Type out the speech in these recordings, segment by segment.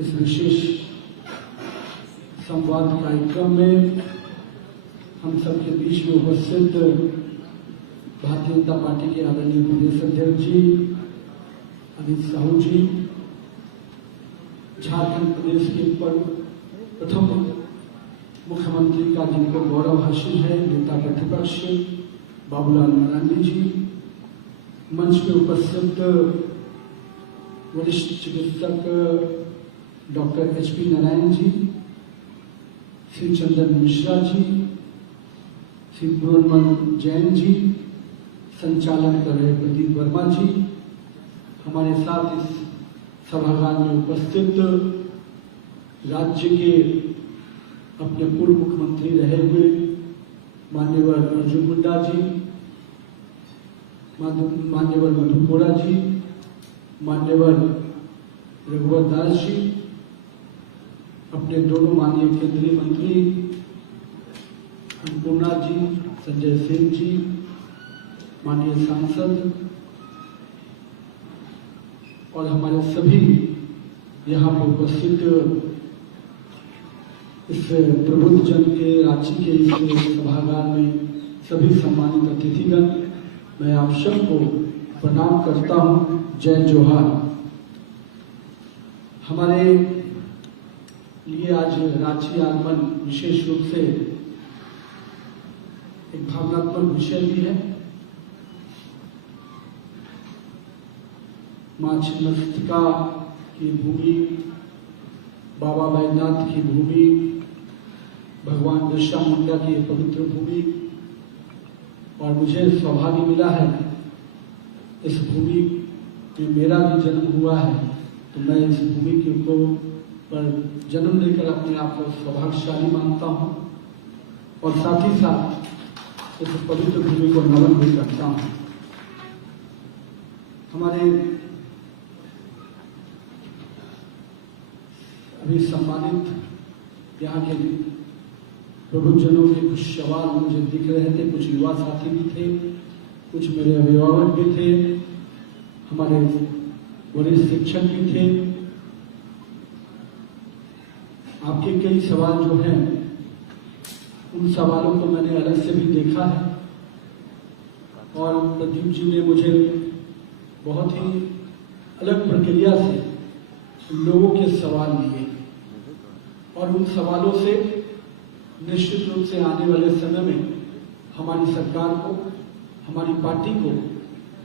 इस विशेष संवाद कार्यक्रम में हम सबके बीच में उपस्थित भारतीय जनता पार्टी के आदरणीय प्रदेश अध्यक्ष जी अमित साहू जी, झारखंड प्रदेश के प्रथम मुख्यमंत्री का जिनको गौरव हासिल है, नेता प्रतिपक्ष बाबूलाल मरांडी जी, मंच पे उपस्थित वरिष्ठ चिकित्सक डॉक्टर HP नारायण जी, श्री चंदन मिश्रा जी, श्री ब्रह्मन जैन जी, संचालन कर रहे प्रदीप वर्मा जी, हमारे साथ इस सभागार में उपस्थित राज्य के अपने पूर्व मुख्यमंत्री रहे हुए मान्यवर अर्जुन मुंडा जी, मान्यवर मधु कोड़ा जी, मान्यवर रघुवर दास जी, अपने दोनों माननीय केंद्रीय मंत्री अन्नपूर्णा जी, संजय सिंह जी, माननीय सांसद और हमारे सभी यहाँ पर उपस्थित इस प्रबुद्ध जन के रांची के इस सभागार में सभी सम्मानित अतिथिगण, मैं आप सबको प्रणाम करता हूँ। जय जोहार। हमारे लिए आज रांची आगमन विशेष रूप से एक भावनात्मक विषय भी है। मां छिन्नमस्तिका की भूमि, बाबा बैद्यनाथ की भूमि, भगवान बिरसा मुंडा की पवित्र भूमि, और मुझे सौभाग्य मिला है इस भूमि में मेरा भी जन्म हुआ है, तो मैं इस भूमि के पर जन्म लेकर अपने आप को सौभाग्यशाली मानता हूँ और साथ ही साथ इस पवित्र भूमि को नमन भी करता हूँ। हमारे अभी सम्मानित यहाँ के प्रबुद्धजनों के कुछ सवाल मुझे दिख रहे थे, कुछ युवा साथी भी थे, कुछ मेरे अभिभावक भी थे, हमारे वरिष्ठ शिक्षक भी थे। आपके कई सवाल जो हैं उन सवालों को मैंने अलग से भी देखा है और प्रदीप जी ने मुझे बहुत ही अलग प्रक्रिया से लोगों के सवाल लिए और उन सवालों से निश्चित रूप से आने वाले समय में हमारी सरकार को, हमारी पार्टी को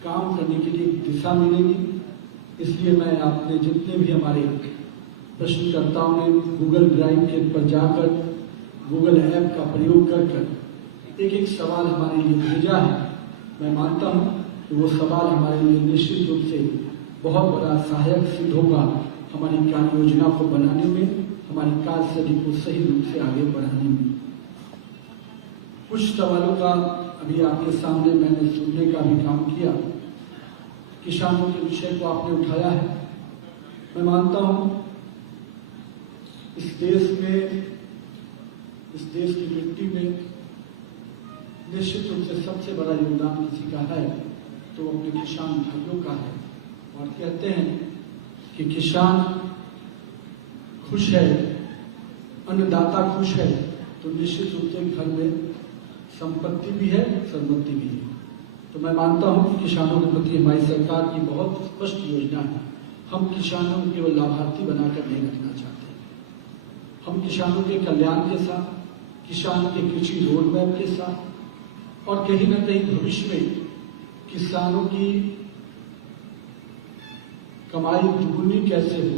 काम करने के लिए दिशा मिलेगी। इसलिए मैं आपने जितने भी हमारे प्रश्नकर्ताओं ने गूगल ड्राइव के पर जाकर गूगल ऐप का प्रयोग कर एक एक सवाल हमारे लिए भेजा है, मैं मानता हूं कि वो सवाल हमारे लिए निश्चित रूप से बहुत बड़ा सहायक सिद्ध होगा हमारी कार्य योजना को बनाने में, हमारी कार्यशैली को सही रूप से आगे बढ़ाने में। कुछ सवालों का अभी आपके सामने मैंने सुनने का भी काम किया। किसानों के विषय को आपने उठाया है। मैं मानता हूं इस देश की मिट्टी में निश्चित रूप से सबसे बड़ा योगदान किसी का है तो अपने किसान भाइयों का है। और कहते हैं कि किसान खुश है, अन्नदाता खुश है, तो निश्चित रूप से घर में संपत्ति भी है, सम्पत्ति भी है। तो मैं मानता हूं कि किसानों के प्रति हमारी सरकार की बहुत स्पष्ट योजना है। हम किसानों को केवल लाभार्थी बनाकर नहीं रखना चाहते, हम किसानों के कल्याण के साथ, किसान के कृषि रोड मैप के साथ और कहीं न कहीं भविष्य में किसानों की कमाई दुगुनी कैसे हो,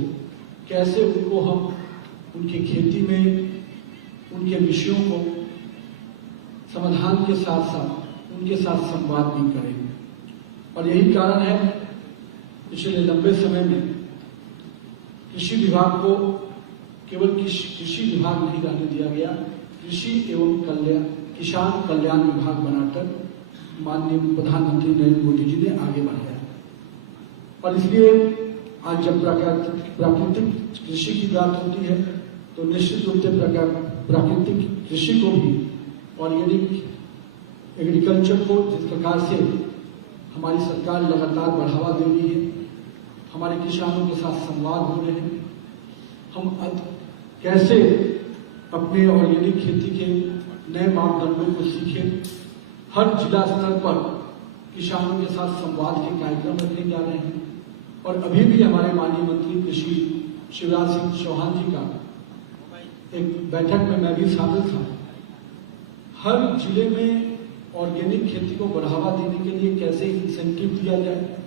कैसे उनको हम उनकी खेती में उनके विषयों को समाधान के साथ साथ उनके साथ संवाद भी करें। और यही कारण है पिछले लंबे समय में कृषि विभाग को केवल कृषि विभाग नहीं रहने दिया गया, कृषि एवं किसान कल्याण विभाग बनाकर माननीय प्रधानमंत्री नरेंद्र मोदी जी ने आगे बढ़ाया। और इसलिए आज जब प्राकृतिक कृषि की बात होती है तो निश्चित रूप से प्राकृतिक कृषि को भी, ऑर्गेनिक एग्रीकल्चर को जिस प्रकार से हमारी सरकार लगातार बढ़ावा दे रही है, हमारे किसानों के साथ संवाद हो रहे हैं, कैसे अपने ऑर्गेनिक खेती के नए मापदंडों को सीखे। हर जिला स्तर पर किसानों के साथ संवाद के कार्यक्रम रखे जा रहे हैं और अभी भी हमारे माननीय मंत्री कृषि शिवराज सिंह चौहान जी का एक बैठक में मैं भी शामिल था। हर जिले में ऑर्गेनिक खेती को बढ़ावा देने के लिए कैसे इंसेंटिव दिया जाए।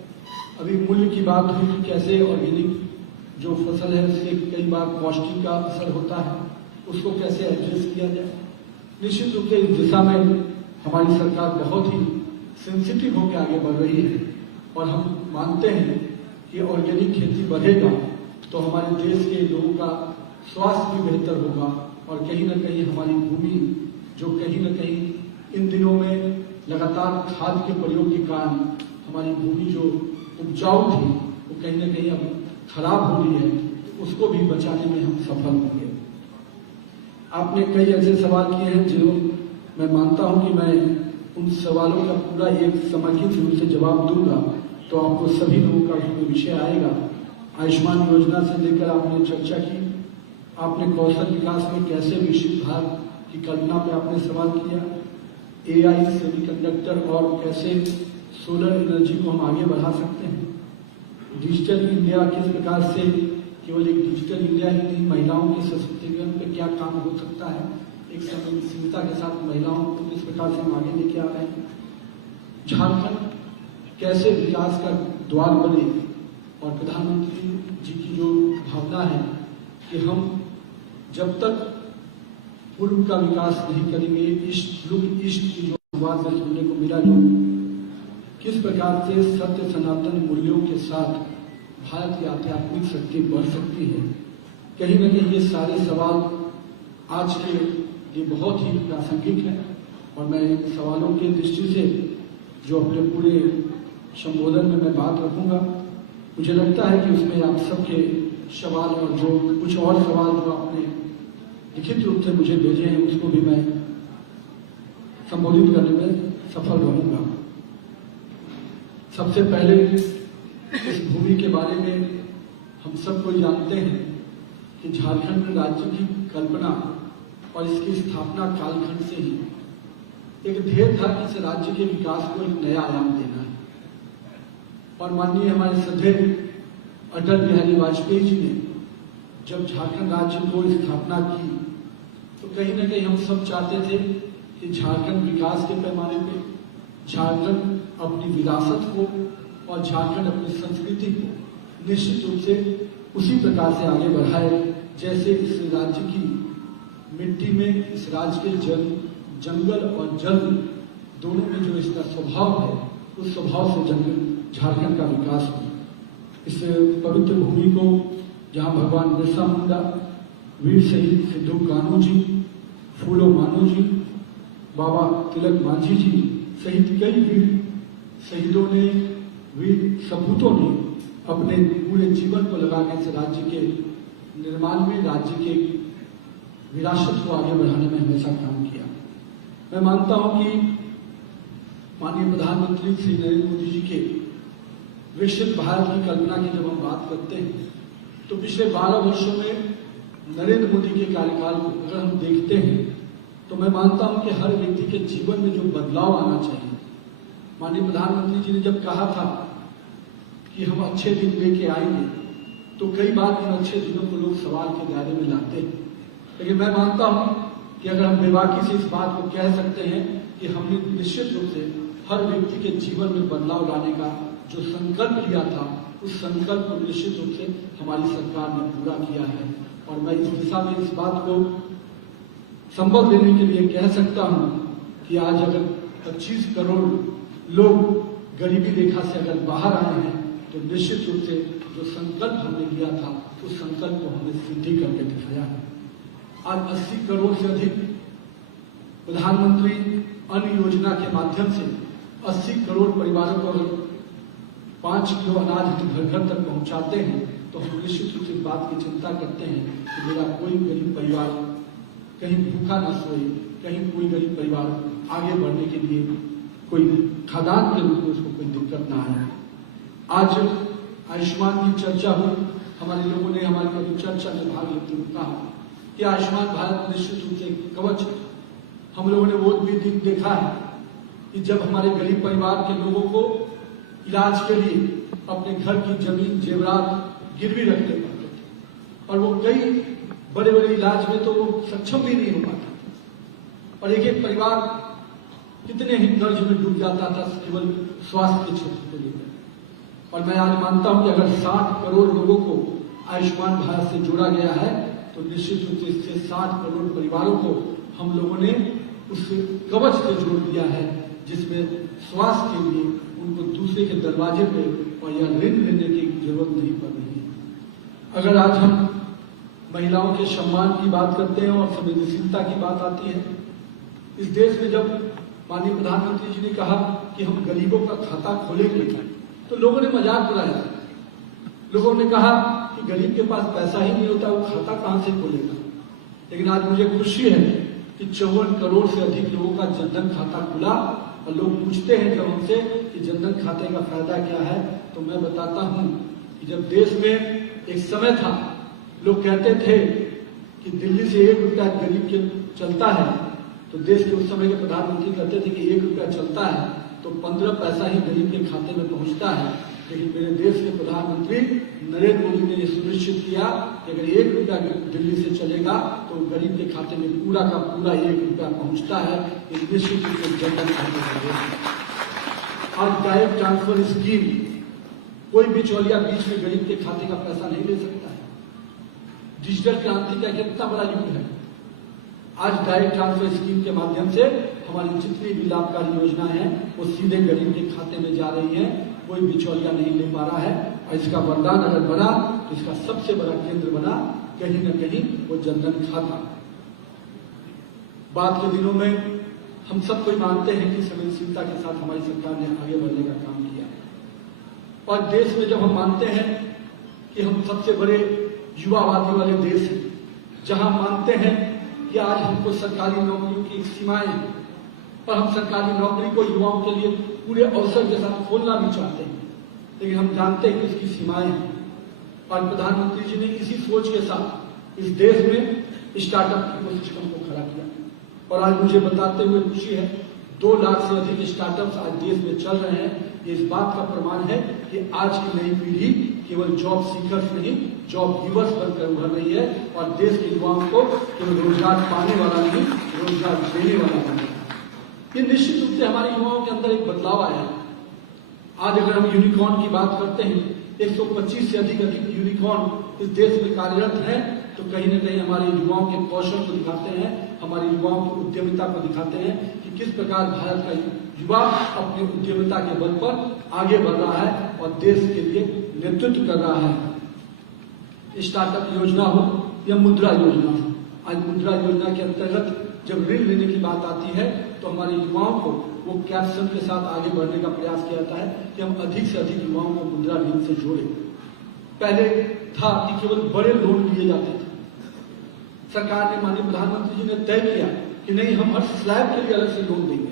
अभी मूल्य की बात हुई कि कैसे ऑर्गेनिक जो फसल है उससे कई बार पौष्टिक का असर होता है, उसको कैसे एडजस्ट किया जाए। निश्चित रूप से इस दिशा में हमारी सरकार बहुत ही सेंसिटिव होकर आगे बढ़ रही है और हम मानते हैं कि ऑर्गेनिक खेती बढ़ेगा तो हमारे देश के लोगों का स्वास्थ्य भी बेहतर होगा और कहीं ना कहीं हमारी भूमि जो कहीं ना कहीं इन दिनों में लगातार खाद के प्रयोग के कारण हमारी भूमि जो उपजाऊ थी वो कहीं ना कहीं अब खराब हो रही है, तो उसको भी बचाने में हम सफल होंगे। आपने कई ऐसे सवाल किए हैं जो मैं मानता हूं कि मैं उन सवालों का पूरा एक समेकित रूप से जवाब दूंगा तो आपको सभी लोगों का उसमें विषय आएगा। आयुष्मान योजना से लेकर आपने चर्चा की, आपने कौशल विकास में कैसे विकसित भारत की कल्पना पे आपने सवाल किया, AI सेमीकंडक्टर और कैसे सोलर एनर्जी को हम आगे बढ़ा सकते हैं, डिजिटल इंडिया किस प्रकार से केवल एक डिजिटल इंडिया ही नहीं महिलाओं के सशक्तिकरण पे क्या काम हो सकता है, एक संवेदनशीलता के साथ महिलाओं को किस प्रकार से हम आगे लेके आ रहे हैं, झारखंड कैसे विकास का द्वार बने और प्रधानमंत्री जी की जो भावना है कि हम जब तक पूर्व का विकास नहीं करेंगे, ईस्ट की जो शुरुआत में सुनने को मिला जो किस प्रकार से सत्य सनातन मूल्यों के साथ भारत की आध्यात्मिक शक्ति बढ़ सकती है, कहीं न कहीं ये सारे सवाल आज के लिए बहुत ही प्रासंगिक है और मैं इन सवालों की दृष्टि से जो अपने पूरे संबोधन में मैं बात रखूंगा, मुझे लगता है कि उसमें आप सबके सवाल और जो कुछ और सवाल जो आपने लिखित रूप से मुझे भेजे हैं उसको भी मैं संबोधित करने में सफल रहूंगा। सबसे पहले इस भूमि के बारे में हम सबको जानते हैं कि झारखंड राज्य की कल्पना और इसकी स्थापना कालखंड से ही एक ध्येय था कि इस राज्य के विकास को एक नया आयाम देना है और माननीय हमारे श्रद्धेय अटल बिहारी वाजपेयी जी ने जब झारखंड राज्य को स्थापना की तो कहीं ना कहीं हम सब चाहते थे कि झारखंड विकास के पैमाने पे, झारखंड अपनी विरासत को और झारखंड अपनी संस्कृति को निश्चित रूप से उसी प्रकार से आगे बढ़ाए जैसे इस राज्य की मिट्टी में, इस राज्य के जंगल और जल दोनों में जो इसका स्वभाव है उस स्वभाव से झारखंड का विकास हो। इस पवित्र भूमि को जहाँ भगवान बिरसा मुंडा, वीर शहीद सिद्धू कान्हू जी, फूलो मानू जी, बाबा तिलक मांझी जी सहित कई वीर शहीदों ने, वीर सपूतों ने अपने पूरे जीवन को लगा के इस राज्य के निर्माण में, राज्य के विरासत को आगे बढ़ाने में हमेशा काम किया। मैं मानता हूं कि माननीय प्रधानमंत्री श्री नरेंद्र मोदी जी के विकसित भारत की कल्पना की जब हम बात करते हैं तो पिछले 12 वर्षों में नरेंद्र मोदी के कार्यकाल को अगर हम देखते हैं तो मैं मानता हूं कि हर व्यक्ति के जीवन में जो बदलाव आना चाहिए, माननीय प्रधानमंत्री जी ने जब कहा था कि हम अच्छे दिन लेके आएंगे तो कई बार इन अच्छे दिनों को लोग सवाल के दायरे में लाते हैं, लेकिन मैं मानता हूं कि अगर हम बेबाकी से इस बात को कह सकते हैं कि हमने निश्चित रूप से हर व्यक्ति के जीवन में बदलाव लाने का जो संकल्प लिया था उस संकल्प को निश्चित रूप से हमारी सरकार ने पूरा किया है और मैं इस दिशा में इस बात को संबल देने के लिए कह सकता हूं कि आज अगर 25 करोड़ लोग गरीबी रेखा से अगर बाहर आए हैं तो निश्चित रूप से जो संकल्प हमने लिया था उस संकल्प को हमने सिद्धि करके दिखाया है। आज 80 करोड़ से अधिक प्रधानमंत्री अन्न योजना के माध्यम से 80 करोड़ परिवारों को अगर 5 किलो अनाज हम घर घर तक पहुंचाते हैं तो हम निश्चित रूप से इस बात की चिंता करते हैं कि मेरा कोई गरीब परिवार कहीं भूखा न सोए, कहीं कोई गरीब परिवार आगे बढ़ने के लिए कोई खादान के रूप में उसको कोई दिक्कत ना आए। आज आयुष्मान की चर्चा हुई, हमारे लोगों ने हमारी चर्चा में भाग लेते हुए कहा कि आयुष्मान भारत निश्चित रूप से एक कवच है। हम लोगों ने वो भी दिन देखा है कि जब हमारे गरीब परिवार के लोगों को इलाज के लिए अपने घर की जमीन जेवरात गिरवी रखने पड़ते थे और वो कई बड़े बड़े इलाज में तो वो सक्षम भी नहीं हो पाता था और एक एक परिवार कितने ही कर्ज में डूब जाता था केवल स्वास्थ्य के क्षेत्र को लेकर। और मैं आज मानता हूं कि अगर 60 करोड़ लोगों को आयुष्मान भारत से जोड़ा गया है तो निश्चित रूप से इससे 60 करोड़ परिवारों को हम लोगों ने उस कवच से जोड़ दिया है जिसमें स्वास्थ्य के लिए उनको दूसरे के दरवाजे पे और या ऋण लेने की जरूरत नहीं पड़ रही है। अगर आज हम महिलाओं के सम्मान की बात करते हैं और संवेदनशीलता की बात आती है, इस देश में जब माननीय प्रधानमंत्री जी ने कहा कि हम गरीबों का खाता खोलेंगे तो लोगों ने मजाक उड़ाया। लोगों ने कहा कि गरीब के पास पैसा ही नहीं होता, वो खाता कहां से खोलेगा। लेकिन आज मुझे खुशी है कि 54 करोड़ से अधिक लोगों का जनधन खाता खुला और लोग पूछते हैं जब हमसे कि जनधन खाते का फायदा क्या है, तो मैं बताता हूं कि जब देश में एक समय था लोग कहते थे कि दिल्ली से 1 रुपया गरीब के चलता है, तो देश के उस समय के प्रधानमंत्री कहते थे कि 1 रुपया चलता है तो 15 पैसा ही गरीब के खाते में पहुंचता है। लेकिन मेरे देश के प्रधानमंत्री नरेंद्र मोदी ने यह सुनिश्चित किया कि अगर 1 रुपया दिल्ली से चलेगा तो गरीब के खाते में पूरा का पूरा 1 रुपया पहुंचता है। एक निश्चित रूप से जनधन खाते। आज डायरेक्ट ट्रांसफर स्कीम, कोई बिचौलिया बीच में गरीब के खाते का पैसा नहीं ले सकता है। डिजिटल क्रांति का कितना बड़ा युग है। आज डायरेक्ट ट्रांसफर स्कीम के माध्यम से हमारी जितनी भी लाभकारी योजनाएं हैं वो सीधे गरीब के खाते में जा रही हैं, कोई बिचौलिया नहीं ले पा रहा है। और इसका वरदान अगर बना तो इसका सबसे बड़ा केंद्र बना कहीं न कहीं वो जनधन खाता। बाद के दिनों में हम सब कोई मानते हैं कि संवेदनशीलता के साथ हमारी सरकार ने आगे बढ़ने का काम किया और देश में जब हम मानते हैं कि हम सबसे बड़े युवावादी वाले देश हैं, जहां मानते हैं कि आज हमको सरकारी नौकरियों की सीमाएं हैं और हम सरकारी नौकरी को युवाओं के लिए पूरे अवसर के साथ खोलना भी चाहते हैं, लेकिन हम जानते हैं कि इसकी सीमाएं हैं। और प्रधानमंत्री जी ने इसी सोच के साथ इस देश में स्टार्टअप इकोसिस्टम को खड़ा किया और आज मुझे बताते हुए खुशी है 2 लाख से अधिक स्टार्टअप्स आज देश में चल रहे हैं। ये इस बात का प्रमाण है कि आज की नई पीढ़ी केवल जॉब सीकर्स नहीं, जॉब गिवर्स बनकर उभर रही है और देश के युवाओं को केवल रोजगार पाने वाला नहीं, रोजगार देने वाला बना। ये निश्चित रूप से हमारे युवाओं के अंदर एक बदलाव आया है। आज अगर हम यूनिकॉर्न की बात करते हैं, 125 से अधिक यूनिकॉर्न इस देश में कार्यरत हैं, तो कहीं न कहीं हमारे युवाओं के कौशल को दिखाते हैं, हमारे युवाओं की उद्यमिता को दिखाते हैं कि किस प्रकार भारत का युवा अपनी उद्यमिता के बल पर आगे बढ़ रहा है और देश के लिए नेतृत्व कर रहा है। स्टार्टअप योजना हो या मुद्रा योजना हो, आज मुद्रा योजना के अंतर्गत जब ऋण लेने की बात आती है तो हमारे युवाओं को वो कैप्शन के साथ आगे बढ़ने का प्रयास किया जाता है कि हम अधिक से अधिक युवाओं को मुद्रा ऋण से जोड़ें। पहले था कि केवल बड़े लोन लिए जाते थे। सरकार ने, माननीय प्रधानमंत्री जी ने तय किया कि नहीं, हम हर स्लैब के लिए अलग से लोन देंगे।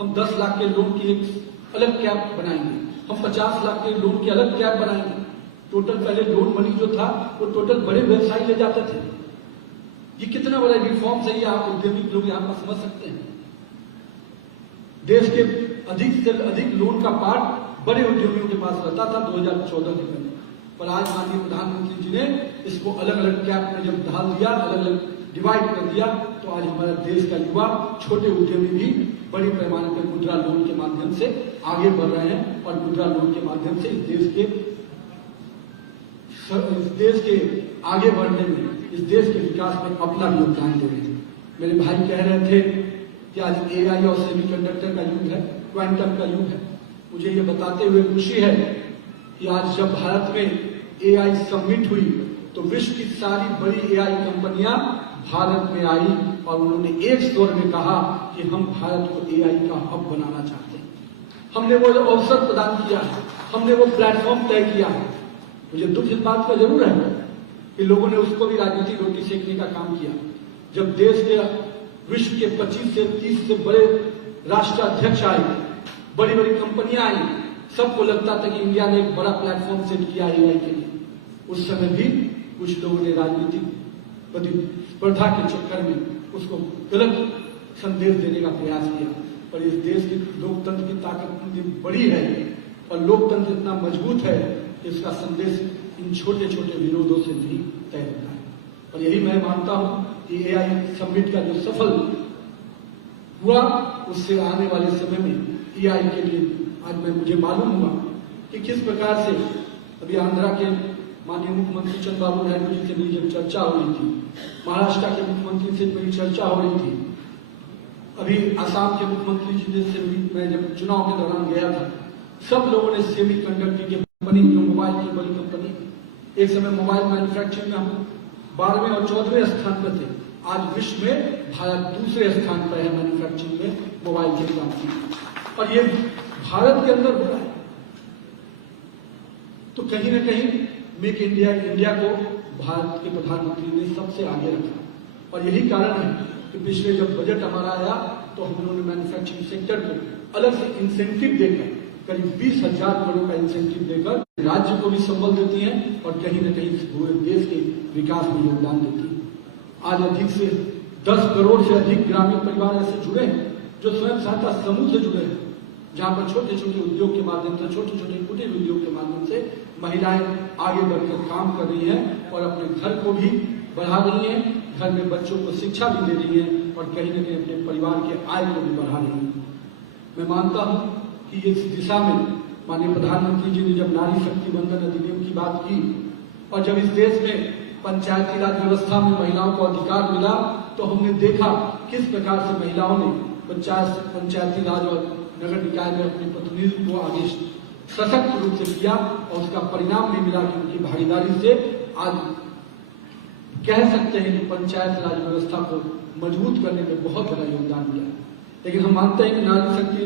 हम 10 लाख के लोन की एक अलग कैप बनाएंगे, हम 50 लाख के लोन की अलग कैप बनाएंगे। टोटल पहले लोन मनी जो था वो टोटल बड़े व्यवसायी ले जाते थे। ये कितना बड़ा रिफॉर्म सही है, आप उद्यमी लोग यहाँ पर समझ सकते हैं। देश के अधिक से अधिक लोन का पार्ट बड़े उद्यमियों के पास रहता था 2014 के पहले, पर आज माननीय प्रधानमंत्री जी ने इसको अलग अलग कैप में जब डाल दिया, अलग अलग डिवाइड कर दिया, तो आज हमारा देश का युवा, छोटे उद्यमी भी बड़े पैमाने पर मुद्रा लोन के माध्यम से आगे बढ़ रहे हैं और मुद्रा लोन के माध्यम से इस देश के आगे बढ़ने में, इस देश के विकास में अपना योगदान दे रहे हैं। मेरे भाई कह रहे थे कि आज एआई और सेमीकंडक्टर का युग है, क्वांटम का युग है। मुझे ये बताते हुए खुशी है कि आज जब भारत में एआई समिट हुई तो विश्व की सारी बड़ी एआई कंपनियां भारत में आई और उन्होंने एक स्वर में कहा कि हम भारत को एआई का हब बनाना चाहते हैं। हमने वो अवसर प्रदान किया है, हमने वो प्लेटफॉर्म तय किया है। मुझे दुख इस बात का जरूर है कि लोगों ने उसको भी राजनीतिक रोटी सेकने का काम किया। जब देश के विश्व के 25 से 30 से बड़े राष्ट्राध्यक्ष आए, बड़ी बड़ी कंपनियां आई, सबको लगता था कि इंडिया ने एक बड़ा प्लेटफॉर्म सेट किया एआई के लिए। उस समय भी कुछ लोगों ने राजनीतिक प्रतिस्पर्धा के चक्कर में उसको गलत संदेश देने का प्रयास किया। और इस देश की लोकतंत्र की ताकत इतनी बड़ी है और लोकतंत्र इतना मजबूत है कि इसका संदेश इन छोटे छोटे विरोधों से नहीं तय होता है। और यही मैं मानता हूं कि एआई समिट का जो सफल हुआ, उससे आने वाले समय में एआई के लिए आज मुझे मालूम हुआ कि किस प्रकार से अभी आंध्रा के माननीय मुख्यमंत्री चंद्रबाबू नायडू जी से मेरी जब चर्चा हो रही थी, महाराष्ट्र के मुख्यमंत्री से मेरी चर्चा हो रही थी, अभी आसाम के मुख्यमंत्री जी से मैं जब चुनाव के दौरान गया था, सब लोगों ने सेमीकंडक्टर की कंपनी, जो मोबाइल की बड़ी कंपनी, एक समय मोबाइल मैन्युफैक्चरिंग में हम 12वें और 14वें स्थान पर थे। आज विश्व में भारत दूसरे स्थान पर है मैन्युफैक्चरिंग में मोबाइल के काम। और ये भारत के अंदर हो रहा है। तो कहीं ना कहीं मेक इंडिया को भारत के प्रधानमंत्री ने सबसे आगे रखा। और यही कारण है कि पिछले जब बजट हमारा आया तो हम लोगों ने मैन्युफैक्चरिंग सेक्टर को अलग से इंसेंटिव देकर, करीब 20,000 करोड़ का इंसेंटिव देकर राज्य को भी संबल देती है और कहीं न कहीं पूरे देश के विकास में योगदान देती है। आज अधिक से 10 करोड़ से अधिक ग्रामीण परिवार ऐसे जुड़े हैं जो स्वयं सहायता समूह से जुड़े हैं, जहां पर छोटे छोटे उद्योग के माध्यम से, छोटे छोटे कुटीर उद्योग के माध्यम से महिलाएं आगे बढ़कर काम कर रही हैं और अपने घर को भी बढ़ा रही हैं, घर में बच्चों को शिक्षा भी दे रही हैं और कहीं न कहीं अपने परिवार के आय को भी बढ़ा रही हैं। मैं मानता हूं कि इस दिशा में माननीय प्रधानमंत्री जी ने जब नारी शक्ति वंदन अधिनियम की बात की और जब इस देश में पंचायती राज व्यवस्था में महिलाओं को अधिकार मिला, तो हमने देखा किस प्रकार से महिलाओं ने पंचायती राज और नगर निकाय में अपने प्रतिनिधित्व को आगे सशक्त रूप से किया और उसका परिणाम भी मिला कि उनकी भागीदारी से आज कह सकते हैं कि पंचायत राज व्यवस्था को मजबूत करने में बहुत बड़ा योगदान दिया। लेकिन हम मानते हैं कि नारी शक्ति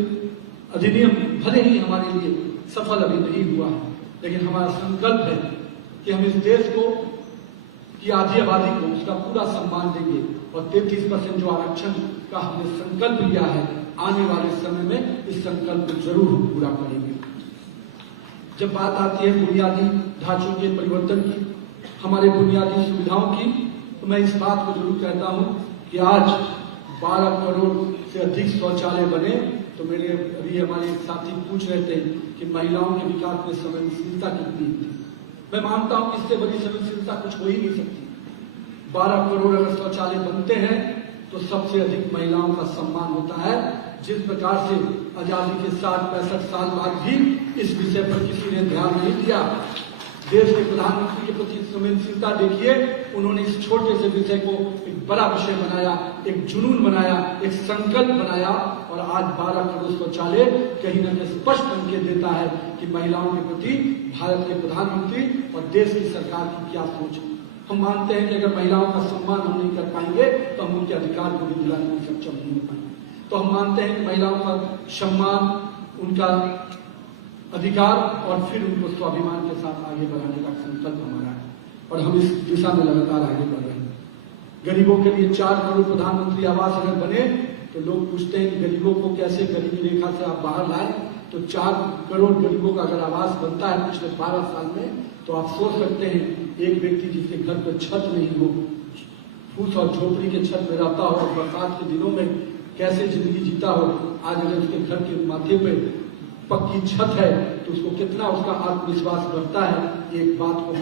अधिनियम भले ही हमारे लिए सफल अभी नहीं हुआ है, लेकिन हमारा संकल्प है कि हम इस देश को की आधी आबादी को उसका पूरा सम्मान देंगे और 33% जो आरक्षण का हमने संकल्प लिया है, आने वाले समय में इस संकल्प को जरूर हम पूरा करेंगे। जब बात आती है बुनियादी ढांचों के परिवर्तन की, हमारे बुनियादी सुविधाओं की, तो मैं इस बात को जरूर कहता हूं कि आज 12 करोड़ से अधिक शौचालय बने। तो मेरे अभी हमारे साथी पूछ रहे थे कि महिलाओं के विकास में संवेदनशीलता कितनी थी। मैं मानता हूं कि इससे बड़ी संवेदनशीलता कुछ हो ही नहीं सकती। 12 करोड़ अगर शौचालय बनते हैं तो सबसे अधिक महिलाओं का सम्मान होता है। जिस प्रकार से आजादी के 60-65 साल बाद भी इस विषय पर किसी ने ध्यान नहीं दिया। देश के प्रधानमंत्री के प्रति संवेदनशीलता देखिए, उन्होंने इस छोटे से विषय को एक बड़ा विषय बनाया, एक जुनून बनाया, एक संकल्प बनाया और आज 12 करोड़ शौचालय कहीं न कहीं स्पष्ट संकेत देता है कि महिलाओं के प्रति भारत के प्रधानमंत्री और देश की सरकार की क्या सोच है। हम मानते हैं कि अगर महिलाओं का सम्मान हम नहीं कर पाएंगे तो हम उनके अधिकार को भी दिलाने में सक्षम नहीं हो पाएंगे। तो हम मानते हैं कि महिलाओं का सम्मान, उनका अधिकार और फिर उनको स्वाभिमान के साथ आगे बढ़ाने का संकल्प हमारा है और हम इस दिशा में लगातार आगे बढ़ रहे हैं। गरीबों के लिए 4 करोड़ प्रधानमंत्री आवास अगर बने तो लोग पूछते हैं कि गरीबों को कैसे गरीबी रेखा से आप बाहर लाए। तो 4 करोड़ गरीबों का अगर आवास बनता है पिछले 12 साल में, तो आप सोच सकते हैं एक व्यक्ति जिसके घर पर छत नहीं हो, फूस और झोपड़ी के छत में रहता हो और बरसात के दिनों में कैसे जिंदगी जीता हो, आज अगर उसके घर के माथे पे पक्की छत है तो उसको कितना उसका आत्मविश्वास बढ़ता है। एक बात को